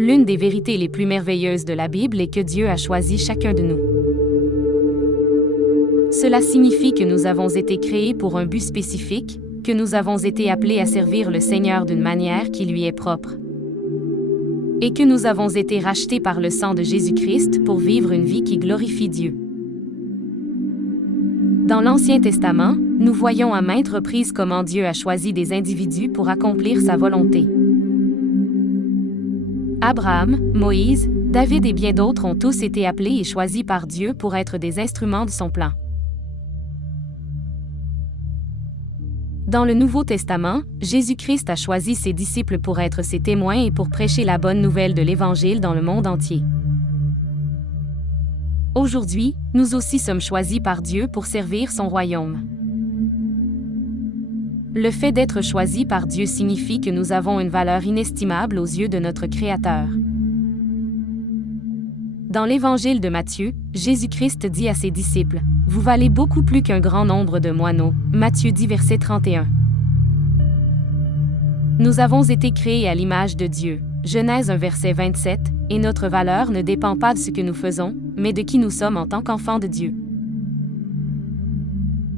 L'une des vérités les plus merveilleuses de la Bible est que Dieu a choisi chacun de nous. Cela signifie que nous avons été créés pour un but spécifique, que nous avons été appelés à servir le Seigneur d'une manière qui lui est propre. Et que nous avons été rachetés par le sang de Jésus-Christ pour vivre une vie qui glorifie Dieu. Dans l'Ancien Testament, nous voyons à maintes reprises comment Dieu a choisi des individus pour accomplir sa volonté. Abraham, Moïse, David et bien d'autres ont tous été appelés et choisis par Dieu pour être des instruments de son plan. Dans le Nouveau Testament, Jésus-Christ a choisi ses disciples pour être ses témoins et pour prêcher la bonne nouvelle de l'Évangile dans le monde entier. Aujourd'hui, nous aussi sommes choisis par Dieu pour servir son royaume. Le fait d'être choisis par Dieu signifie que nous avons une valeur inestimable aux yeux de notre Créateur. Dans l'Évangile de Matthieu, Jésus-Christ dit à ses disciples: « Vous valez beaucoup plus qu'un grand nombre de moineaux. » Matthieu 10, verset 31. Nous avons été créés à l'image de Dieu. Genèse 1, verset 27, et notre valeur ne dépend pas de ce que nous faisons, mais de qui nous sommes en tant qu'enfants de Dieu.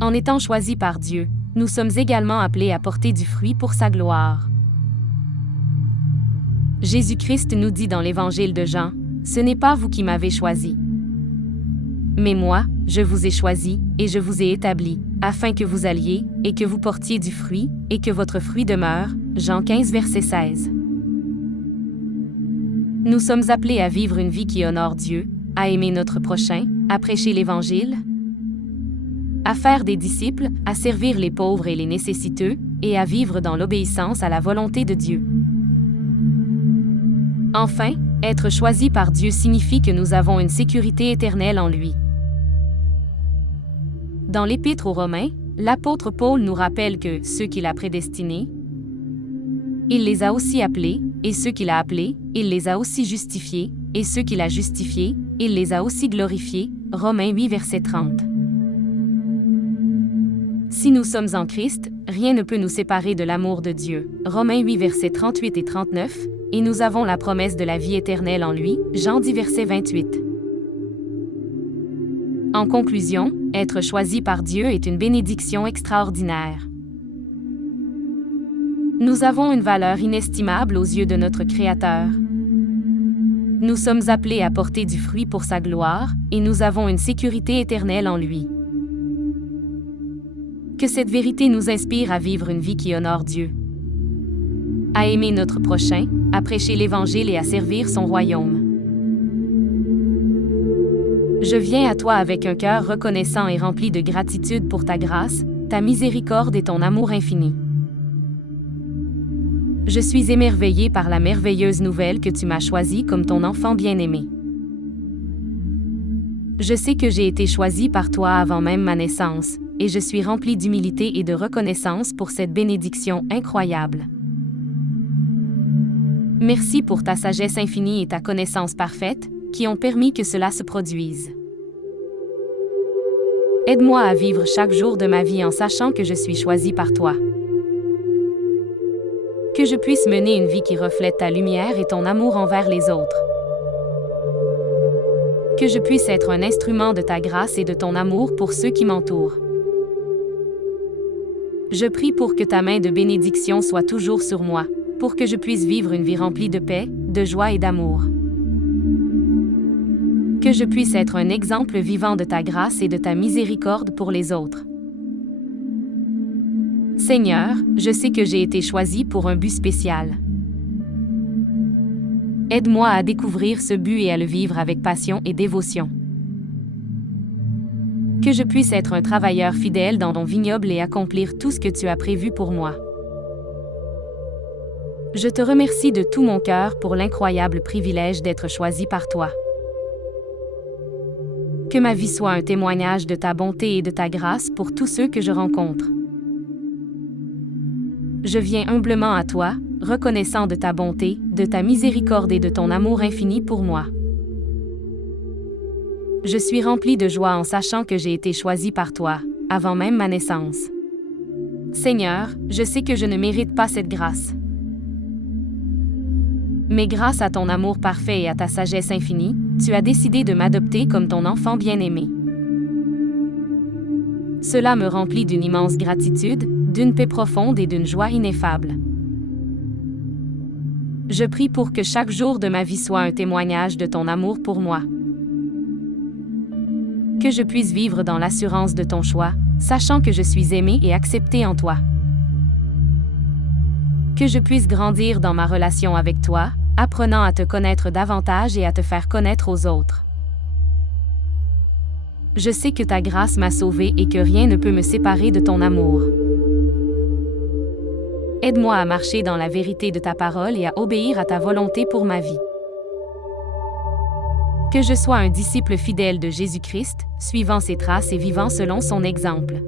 En étant choisis par Dieu, nous sommes également appelés à porter du fruit pour sa gloire. Jésus-Christ nous dit dans l'Évangile de Jean: « Ce n'est pas vous qui m'avez choisi. Mais moi, je vous ai choisi, et je vous ai établi, afin que vous alliez, et que vous portiez du fruit, et que votre fruit demeure. » Jean 15, verset 16. Nous sommes appelés à vivre une vie qui honore Dieu, à aimer notre prochain, à prêcher l'Évangile, à faire des disciples, à servir les pauvres et les nécessiteux, et à vivre dans l'obéissance à la volonté de Dieu. Enfin, être choisi par Dieu signifie que nous avons une sécurité éternelle en lui. Dans l'Épître aux Romains, l'apôtre Paul nous rappelle que ceux qu'il a prédestinés, il les a aussi appelés, et ceux qu'il a appelés, il les a aussi justifiés, et ceux qu'il a justifiés, il les a aussi glorifiés. Romains 8, verset 30. Si nous sommes en Christ, rien ne peut nous séparer de l'amour de Dieu. Romains 8, versets 38 et 39, et nous avons la promesse de la vie éternelle en lui. Jean 10, verset 28. En conclusion, être choisi par Dieu est une bénédiction extraordinaire. Nous avons une valeur inestimable aux yeux de notre Créateur. Nous sommes appelés à porter du fruit pour sa gloire, et nous avons une sécurité éternelle en lui. Que cette vérité nous inspire à vivre une vie qui honore Dieu, à aimer notre prochain, à prêcher l'Évangile et à servir son royaume. Je viens à toi avec un cœur reconnaissant et rempli de gratitude pour ta grâce, ta miséricorde et ton amour infini. Je suis émerveillé par la merveilleuse nouvelle que tu m'as choisi comme ton enfant bien-aimé. Je sais que j'ai été choisi par toi avant même ma naissance, et je suis rempli d'humilité et de reconnaissance pour cette bénédiction incroyable. Merci pour ta sagesse infinie et ta connaissance parfaite, qui ont permis que cela se produise. Aide-moi à vivre chaque jour de ma vie en sachant que je suis choisi par toi. Que je puisse mener une vie qui reflète ta lumière et ton amour envers les autres. Que je puisse être un instrument de ta grâce et de ton amour pour ceux qui m'entourent. Je prie pour que ta main de bénédiction soit toujours sur moi, pour que je puisse vivre une vie remplie de paix, de joie et d'amour. Que je puisse être un exemple vivant de ta grâce et de ta miséricorde pour les autres. Seigneur, je sais que j'ai été choisi pour un but spécial. Aide-moi à découvrir ce but et à le vivre avec passion et dévotion. Que je puisse être un travailleur fidèle dans ton vignoble et accomplir tout ce que tu as prévu pour moi. Je te remercie de tout mon cœur pour l'incroyable privilège d'être choisi par toi. Que ma vie soit un témoignage de ta bonté et de ta grâce pour tous ceux que je rencontre. Je viens humblement à toi, reconnaissant de ta bonté, de ta miséricorde et de ton amour infini pour moi. Je suis rempli de joie en sachant que j'ai été choisi par toi, avant même ma naissance. Seigneur, je sais que je ne mérite pas cette grâce. Mais grâce à ton amour parfait et à ta sagesse infinie, tu as décidé de m'adopter comme ton enfant bien-aimé. Cela me remplit d'une immense gratitude, d'une paix profonde et d'une joie ineffable. Je prie pour que chaque jour de ma vie soit un témoignage de ton amour pour moi. Que je puisse vivre dans l'assurance de ton choix, sachant que je suis aimé et accepté en toi. Que je puisse grandir dans ma relation avec toi, apprenant à te connaître davantage et à te faire connaître aux autres. Je sais que ta grâce m'a sauvé et que rien ne peut me séparer de ton amour. Aide-moi à marcher dans la vérité de ta parole et à obéir à ta volonté pour ma vie. Que je sois un disciple fidèle de Jésus-Christ, suivant ses traces et vivant selon son exemple.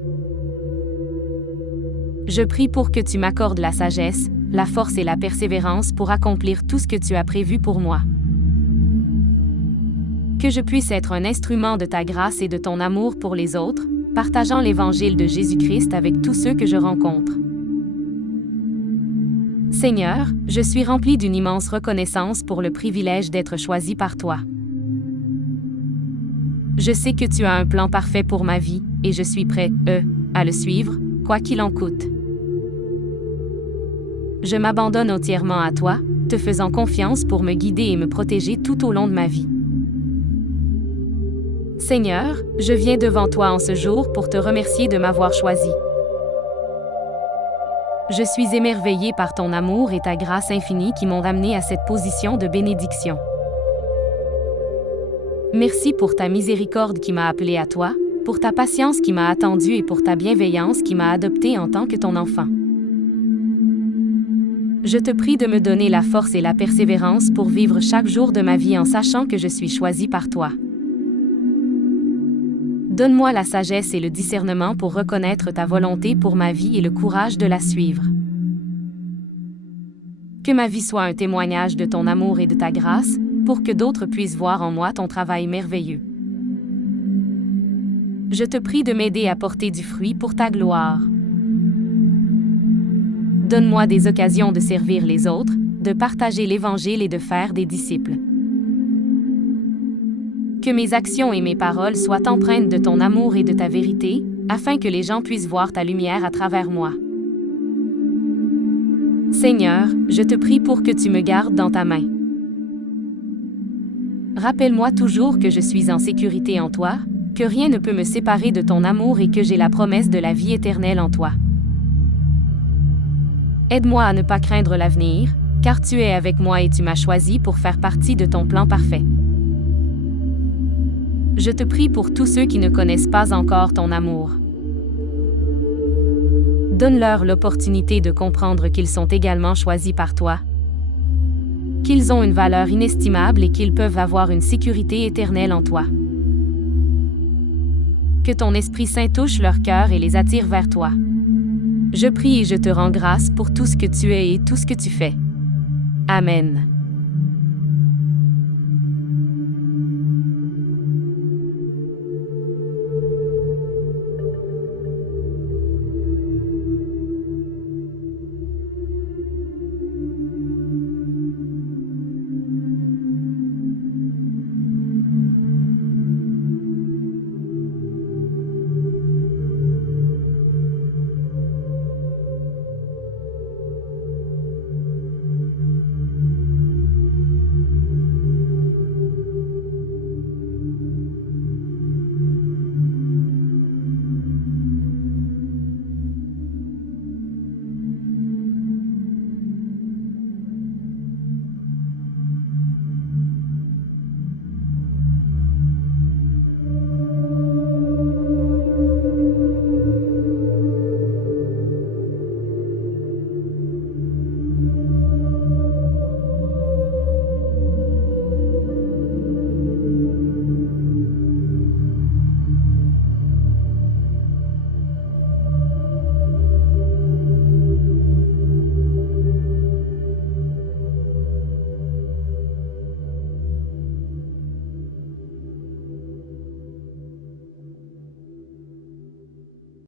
Je prie pour que tu m'accordes la sagesse, la force et la persévérance pour accomplir tout ce que tu as prévu pour moi. Que je puisse être un instrument de ta grâce et de ton amour pour les autres, partageant l'Évangile de Jésus-Christ avec tous ceux que je rencontre. Seigneur, je suis rempli d'une immense reconnaissance pour le privilège d'être choisi par toi. Je sais que tu as un plan parfait pour ma vie, et je suis prêt, à le suivre, quoi qu'il en coûte. Je m'abandonne entièrement à toi, te faisant confiance pour me guider et me protéger tout au long de ma vie. Seigneur, je viens devant toi en ce jour pour te remercier de m'avoir choisi. Je suis émerveillé par ton amour et ta grâce infinie qui m'ont amené à cette position de bénédiction. Merci pour ta miséricorde qui m'a appelé à toi, pour ta patience qui m'a attendu et pour ta bienveillance qui m'a adopté en tant que ton enfant. Je te prie de me donner la force et la persévérance pour vivre chaque jour de ma vie en sachant que je suis choisi par toi. Donne-moi la sagesse et le discernement pour reconnaître ta volonté pour ma vie et le courage de la suivre. Que ma vie soit un témoignage de ton amour et de ta grâce, pour que d'autres puissent voir en moi ton travail merveilleux. Je te prie de m'aider à porter du fruit pour ta gloire. Donne-moi des occasions de servir les autres, de partager l'Évangile et de faire des disciples. Que mes actions et mes paroles soient empreintes de ton amour et de ta vérité, afin que les gens puissent voir ta lumière à travers moi. Seigneur, je te prie pour que tu me gardes dans ta main. Rappelle-moi toujours que je suis en sécurité en toi, que rien ne peut me séparer de ton amour et que j'ai la promesse de la vie éternelle en toi. Aide-moi à ne pas craindre l'avenir, car tu es avec moi et tu m'as choisi pour faire partie de ton plan parfait. Je te prie pour tous ceux qui ne connaissent pas encore ton amour. Donne-leur l'opportunité de comprendre qu'ils sont également choisis par toi, qu'ils ont une valeur inestimable et qu'ils peuvent avoir une sécurité éternelle en toi. Que ton Esprit Saint touche leur cœur et les attire vers toi. Je prie et je te rends grâce pour tout ce que tu es et tout ce que tu fais. Amen.